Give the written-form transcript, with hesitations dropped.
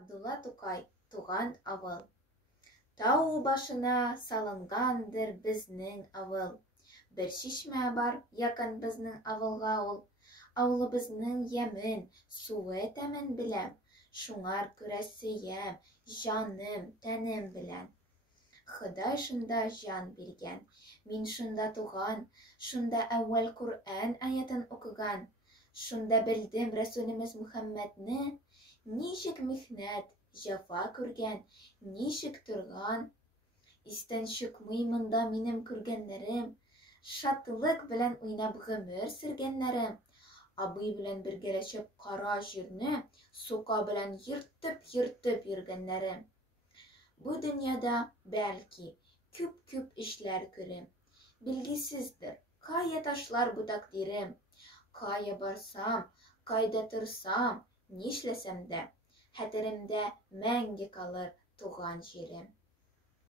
Абдулла Тукай, туган авыл. Тау башына салынгандыр безнең авыл. Бер чишмә бар якын безнең авылга ул. Авылыбызның ямен, суы тәмен беләм. Шуңар күрә сөям, җаным, тәнем белән. Ходай шунда җан биргән. Мин шунда туган, шунда әүвәл Коръән аятын укыган. Шунда белдем Рәсүлебез Мөхәммәдне, ничек михнәт, җәфа күргән, ничек торган. Истән чыкмый монда минем күргәннәрем, шатлык белән уйнап гомер сөргәннәрем. Абый белән бергәләшеп кара җирне сука белән йыртып йөргәннәрем. Бу дөньяда, бәлки, күп эшләр күрем. Билгесездер, кая ташлар бу тәкъдирем. Кая барсам, кайда торсам, нишләсәм дә, хәтеремдә мәңге калыр туган җирем.